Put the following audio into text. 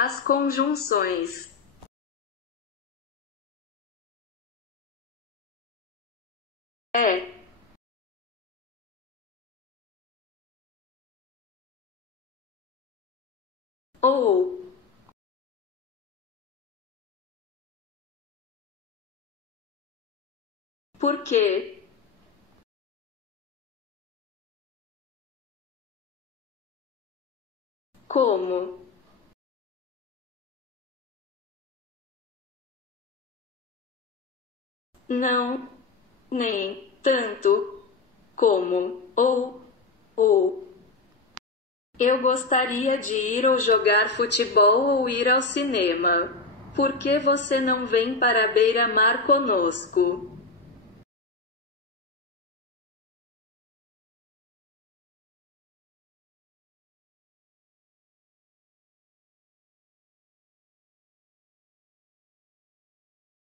As conjunções é, ou, porque, como, não, nem, tanto, como, ou. Eu gostaria de ir ou jogar futebol ou ir ao cinema. Por que você não vem para a beira-mar conosco?